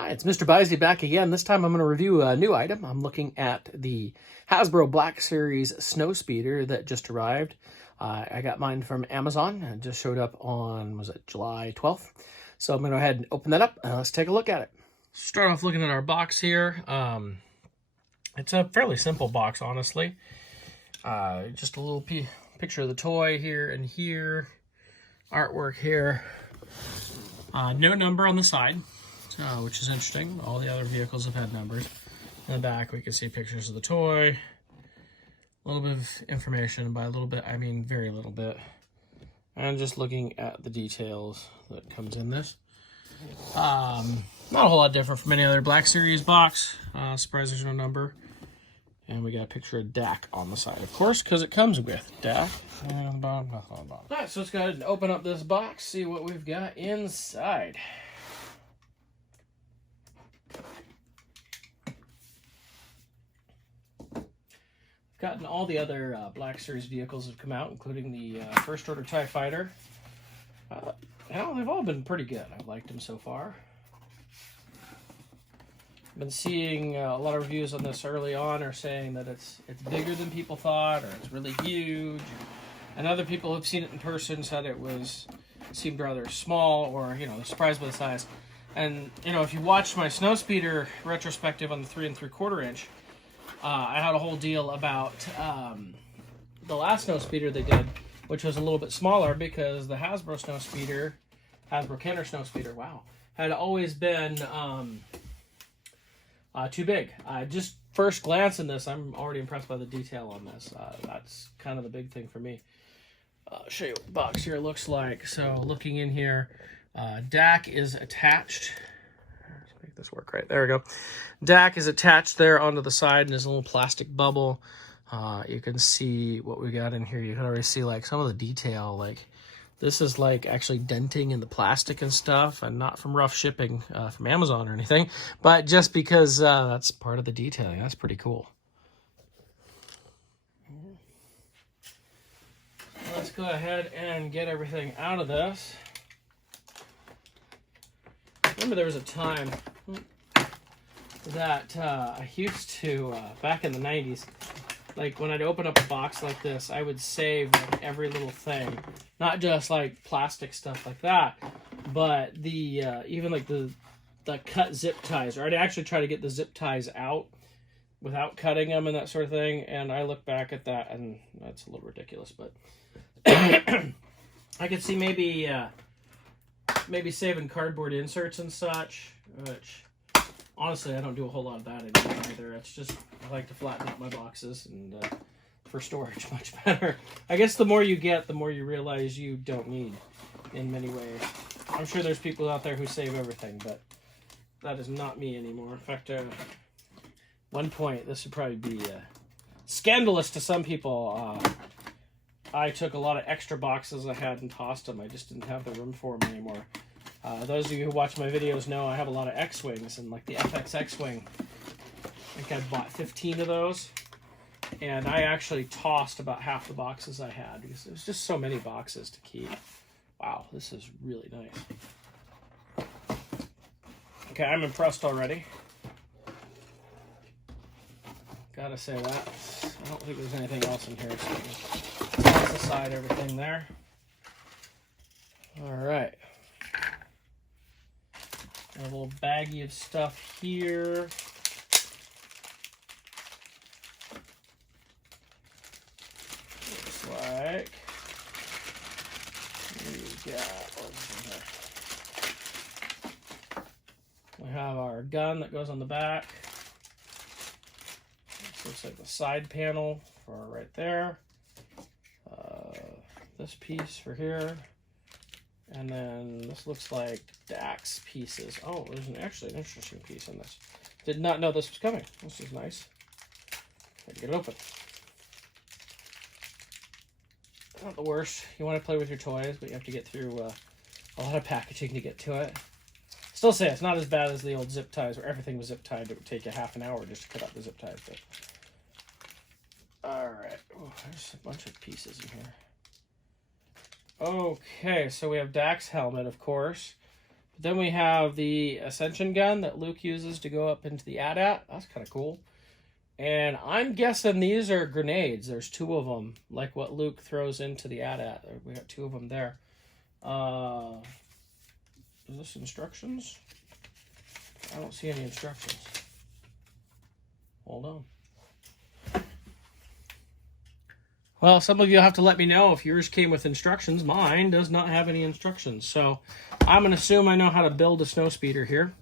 Hi, it's MrByZ back again. This time I'm going to review a new item. I'm looking at the Hasbro Black Series Snowspeeder that just arrived. I got mine from Amazon. It just showed up on, was it July 12th? So I'm going to go ahead and open that up and let's take a look at it. Start off looking at our box here. It's a fairly simple box, honestly. Just a little picture of the toy here and here. Artwork here. No number on the side. Which is interesting. All the other vehicles have had numbers. In the back, we can see pictures of the toy. A little bit of information. By a little bit, I mean very little bit. And just looking at the details that comes in this. Not a whole lot different from any other Black Series box. Surprised there's no number. And we got a picture of Dak on the side, of course, because it comes with Dak. And on the bottom, nothing on the bottom. Alright, so let's go ahead and open up this box, see what we've got inside. Gotten all the other Black Series vehicles have come out, including the First Order TIE Fighter. They've all been pretty good. I've liked them so far. Been seeing a lot of reviews on this early on are saying that it's bigger than people thought, or it's really huge. And other people who've seen it in person said it seemed rather small, or they're surprised by the size. And if you watched my Snowspeeder retrospective on the 3 3/4 inch. I had a whole deal about the last Snowspeeder they did, which was a little bit smaller because the Hasbro Snowspeeder, Hasbro Kenner Snowspeeder, wow, had always been too big. Just first glance in this, I'm already impressed by the detail on this. That's kind of the big thing for me. I'll show you what the box here looks like. So looking in here, Dak is attached. Make this work right. There we go. Dak is attached there onto the side in his little plastic bubble. You can see what we got in here. You can already see like some of the detail. Like this is like actually denting in the plastic and stuff, and not from rough shipping from Amazon or anything, but just because that's part of the detailing. That's pretty cool. Let's go ahead and get everything out of this. Remember there was a time that I used to, back in the 90s, like when I'd open up a box like this, I would save like every little thing. Not just like plastic stuff like that, but the even like the cut zip ties. Or I'd actually try to get the zip ties out without cutting them and that sort of thing. And I look back at that and that's a little ridiculous, but I could see maybe saving cardboard inserts and such, which honestly I don't do a whole lot of that anymore either. It's just I like to flatten out my boxes and for storage much better. I guess the more you get, the more you realize you don't need in many ways. I'm sure there's people out there who save everything, but that is not me anymore. In fact, one point this would probably be scandalous to some people. I took a lot of extra boxes I had and tossed them. I just didn't have the room for them anymore. Those of you who watch my videos know I have a lot of X-Wings, and like the FX X-Wing, I think I bought 15 of those, and I actually tossed about half the boxes I had because there was just so many boxes to keep. Wow, this is really nice. Okay, I'm impressed already. Gotta say that. I don't think there's anything else in here. So toss aside everything there. All right. I have a little baggie of stuff here. Looks like we got we have our gun that goes on the back. This looks like the side panel for right there. This piece for here. And then this looks like Dak's pieces. Oh, there's actually an interesting piece in this. Did not know this was coming. This is nice. Gotta get it open. Not the worst. You want to play with your toys, but you have to get through a lot of packaging to get to it. Still say it's not as bad as the old zip ties where everything was zip tied. It would take you half an hour just to cut out the zip ties. But alright. Oh, there's a bunch of pieces in here. Okay, so we have Dak's helmet, of course. Then we have the ascension gun that Luke uses to go up into the AT-AT. That's kind of cool. And I'm guessing these are grenades. There's 2 of them, like what Luke throws into the AT-AT. We got 2 of them there. Is this instructions? I don't see any instructions. Hold on. Well, some of you have to let me know if yours came with instructions. Mine does not have any instructions. So I'm going to assume I know how to build a Snowspeeder here.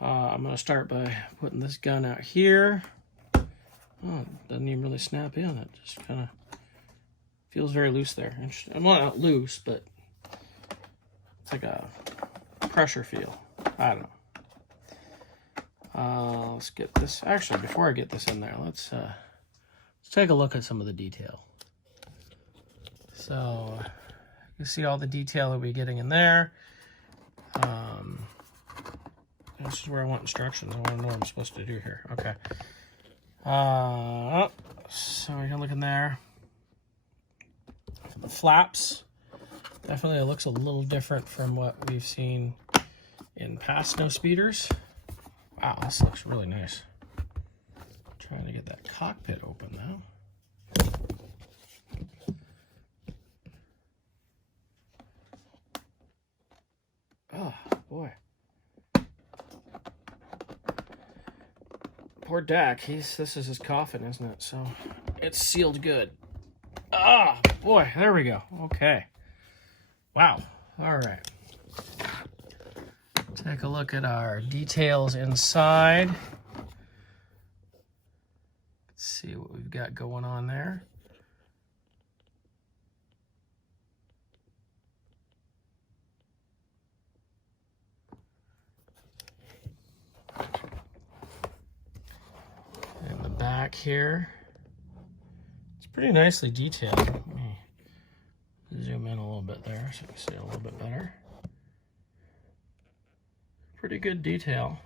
I'm going to start by putting this gun out here. Oh, it doesn't even really snap in. It just kind of feels very loose there. Interesting. Well, not loose, but it's like a pressure feel. I don't know. Let's get this. Actually, before I get this in there, let's take a look at some of the detail. So you see all the detail that we're getting in there. This is where I want instructions. I want to know what I'm supposed to do here. Okay. So we can look in there. The flaps. Definitely it looks a little different from what we've seen in past Snowspeeders. Wow, this looks really nice. Trying to get that cockpit open now. Oh, boy. Poor Dak. This is his coffin, isn't it? So it's sealed good. Ah, boy. There we go. Okay. Wow. All right. Take a look at our details inside. Let's see what we've got going on there. In the back here, it's pretty nicely detailed. Let me zoom in a little bit there so you can see it a little bit better. Pretty good detail.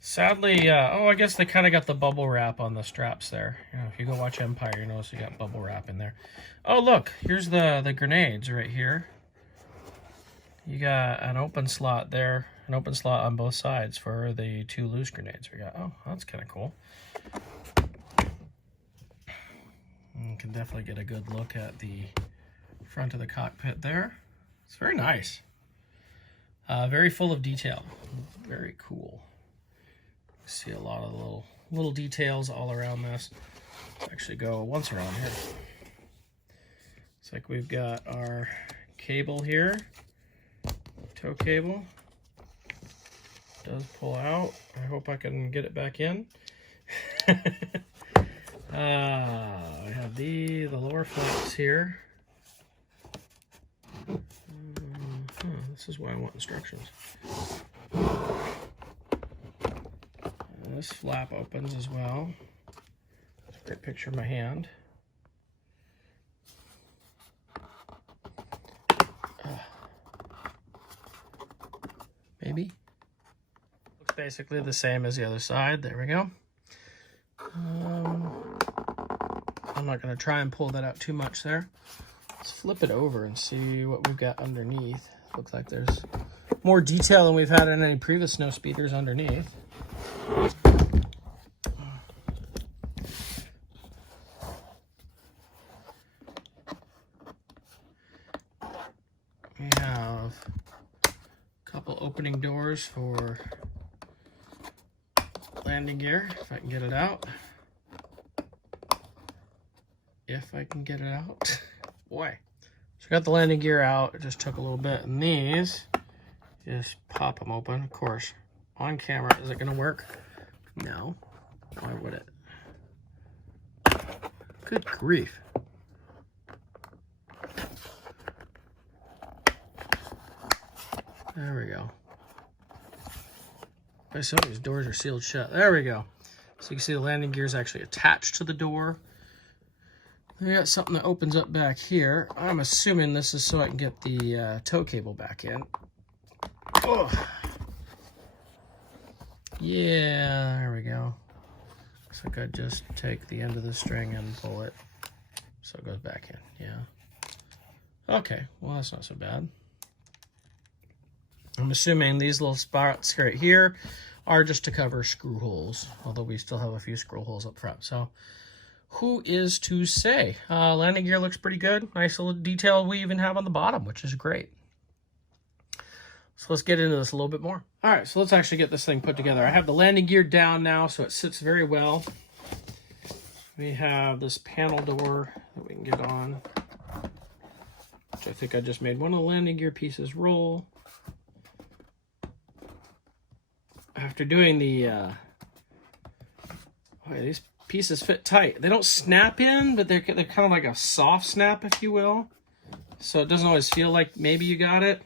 Sadly, oh, I guess they kind of got the bubble wrap on the straps there. You know, if you go watch Empire, you notice you got bubble wrap in there. Oh, look, here's the grenades right here. You got an open slot there, an open slot on both sides for the 2 loose grenades we got. Oh, that's kind of cool. You can definitely get a good look at the front of the cockpit there. It's very nice. Very full of detail. Very cool. See a lot of little details all around this. Let's actually go once around here. Looks like we've got our cable here. Tow cable. Does pull out. I hope I can get it back in. I have the lower flaps here. This is why I want instructions. This flap opens as well. That's a great picture of my hand. Maybe. Looks basically the same as the other side. There we go. I'm not going to try and pull that out too much there. Let's flip it over and see what we've got underneath. Looks like there's more detail than we've had in any previous Snowspeeders underneath. We have a couple opening doors for landing gear, if I can get it out. If I can get it out. Boy. So I got the landing gear out. It just took a little bit. And these, just pop them open. Of course, on camera, is it going to work? No. Why would it? Good grief. There we go. Some of these doors are sealed shut. There we go. So you can see the landing gear is actually attached to the door. We got something that opens up back here. I'm assuming this is so I can get the tow cable back in. Oh. Yeah, there we go. Looks like I just take the end of the string and pull it so it goes back in. Yeah. Okay, well that's not so bad. I'm assuming these little spots right here are just to cover screw holes, although we still have a few screw holes up front. So who is to say? Landing gear looks pretty good. Nice little detail we even have on the bottom, which is great. So let's get into this a little bit more. All right, so let's actually get this thing put together. I have the landing gear down now, so it sits very well. We have this panel door that we can get on, which I think I just made one of the landing gear pieces roll. After doing the, these pieces fit tight. They don't snap in, but they're kind of like a soft snap, if you will. So it doesn't always feel like maybe you got it.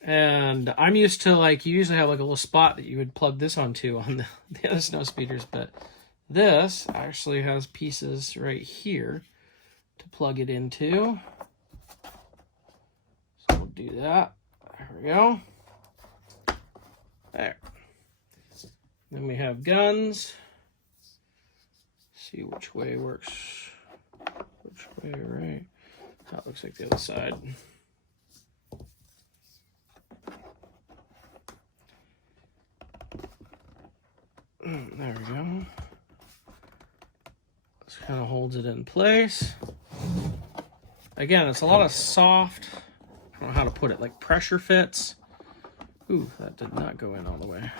And I'm used to, like, you usually have like a little spot that you would plug this onto on the other Snowspeeders, but this actually has pieces right here to plug it into. So we'll do that. There we go. There. Then we have guns. See which way works. Which way, right? That looks like the other side. There we go. This kind of holds it in place. Again, it's a lot of soft, I don't know how to put it, like pressure fits. Ooh, that did not go in all the way.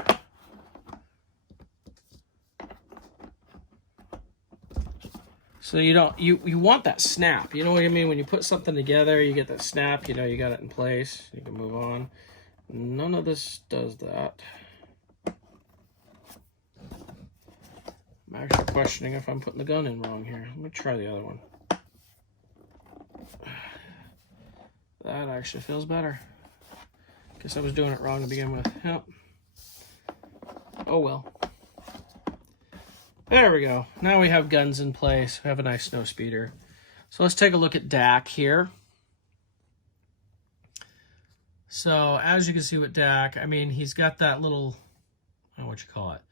So you want that snap, you know what I mean? When you put something together, you get that snap, you know you got it in place, you can move on. None of this does that. I'm actually questioning if I'm putting the gun in wrong here. Let me try the other one. That actually feels better. Guess I was doing it wrong to begin with. Yep. Oh well. There we go. Now we have guns in place. We have a nice Snowspeeder. So let's take a look at Dak here. So as you can see with Dak, I mean, he's got that little, I don't know what you call it,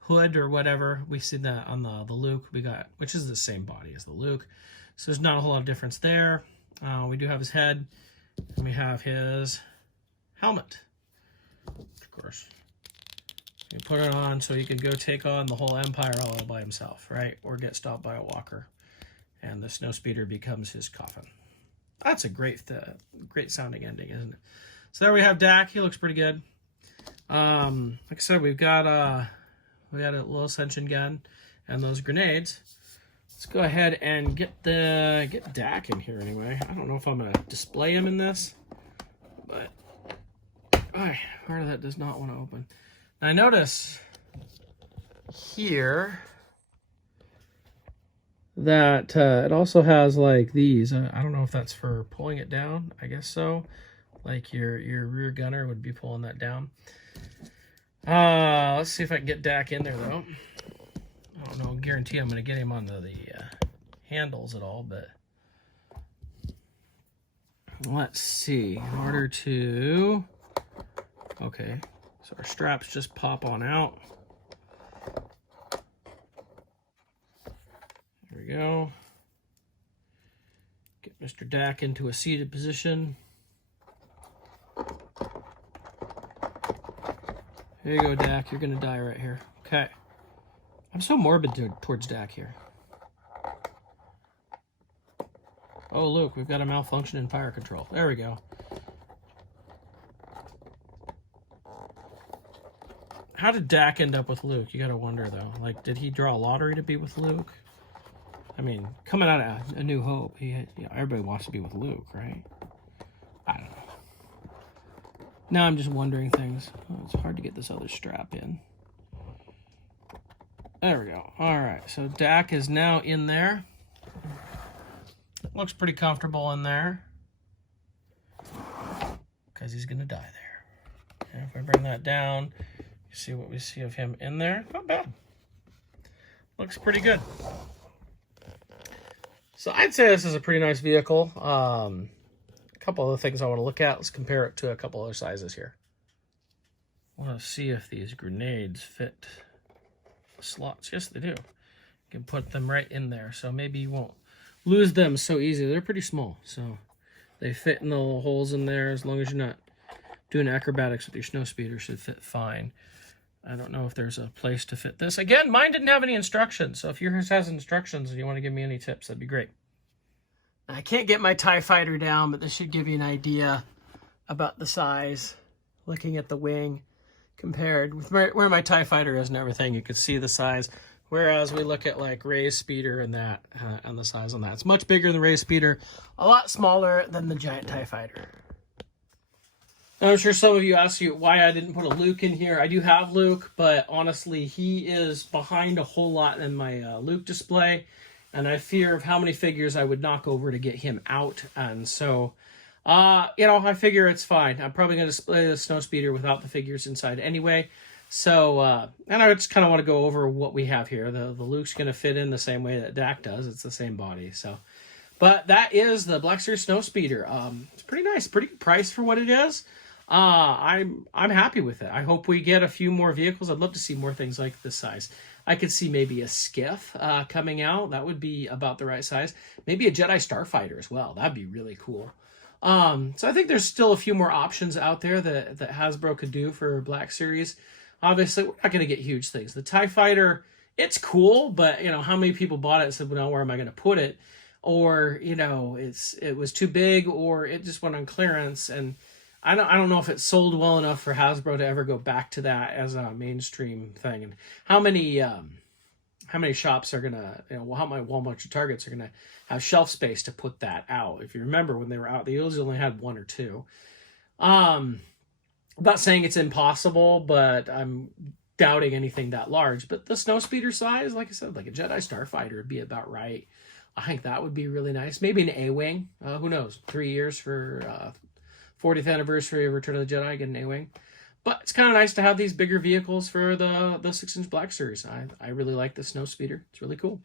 hood or whatever. We've seen that on the Luke we got, which is the same body as the Luke. So there's not a whole lot of difference there. We do have his head, and we have his helmet, of course. You put it on so he can go take on the whole Empire all by himself, right? Or get stopped by a walker, and the Snowspeeder becomes his coffin. That's a great sounding ending, isn't it? So there we have Dak. He looks pretty good. Like I said, we got a little ascension gun and those grenades. Let's go ahead and get Dak in here anyway. I don't know if I'm gonna display him in this, but part of that does not want to open. Now I notice here that it also has like these. I don't know if that's for pulling it down. I guess so. Like your rear gunner would be pulling that down. Let's see if I can get Dak in there though. I don't know, guarantee I'm going to get him on the handles at all, but let's see. In order to, okay, so our straps just pop on out. There we go. Get Mr. Dak into a seated position. Here you go, Dak. You're going to die right here. Okay. I'm so morbid towards Dak here. Oh, look, we've got a malfunction in fire control. There we go. How did Dak end up with Luke? You got to wonder, though. Like, did he draw a lottery to be with Luke? I mean, coming out of A New Hope, everybody wants to be with Luke, right? I don't know. Now I'm just wondering things. Oh, it's hard to get this other strap in. There we go. All right, so Dak is now in there. Looks pretty comfortable in there because he's gonna die there. Okay, if I bring that down, you see what we see of him in there. Not bad. Looks pretty good. So I'd say this is a pretty nice vehicle. A couple other things I want to look at. Let's compare it to a couple other sizes here. I want to see if these grenades fit the slots. Yes, they do. You can put them right in there, so maybe you won't lose them so easy. They're pretty small, so they fit in the little holes in there as long as you're not doing acrobatics with your Snowspeeder should fit fine. I don't know if there's a place to fit this. Again, mine didn't have any instructions, so if yours has instructions and you want to give me any tips, that'd be great. I can't get my TIE Fighter down, but this should give you an idea about the size. Looking at the wing compared with where my TIE Fighter is and everything, you could see the size. Whereas we look at like Ray's Speeder and that, and the size on that. It's much bigger than Ray's Speeder, a lot smaller than the giant TIE Fighter. Now, I'm sure some of you ask you why I didn't put a Luke in here. I do have Luke, but honestly, he is behind a whole lot in my Luke display. And I fear of how many figures I would knock over to get him out. And so, you know, I figure it's fine. I'm probably going to display the Snowspeeder without the figures inside anyway. So, and I just kind of want to go over what we have here. The Luke's going to fit in the same way that Dak does. It's the same body. So, but that is the Black Series Snowspeeder. It's pretty nice, pretty good price for what it is. I'm happy with it. I hope we get a few more vehicles. I'd love to see more things like this size. I could see maybe a skiff coming out. That would be about the right size. Maybe a Jedi Starfighter as well. That'd be really cool. So I think there's still a few more options out there that Hasbro could do for Black Series. Obviously, we're not going to get huge things. The TIE Fighter, it's cool, but, you know, how many people bought it and said, well, where am I going to put it? Or, you know, it was too big, or it just went on clearance. And I don't know if it sold well enough for Hasbro to ever go back to that as a mainstream thing. And how many shops are going to, you know, how many Walmart or Targets are going to have shelf space to put that out? If you remember when they were out, they usually only had one or two. I'm not saying it's impossible, but I'm doubting anything that large. But the Snowspeeder size, like I said, like a Jedi Starfighter would be about right. I think that would be really nice. Maybe an A-Wing. Who knows? 3 years for 40th anniversary of Return of the Jedi, get an A-Wing. But it's kind of nice to have these bigger vehicles for the 6-inch Black Series. I really like the Snowspeeder. It's really cool.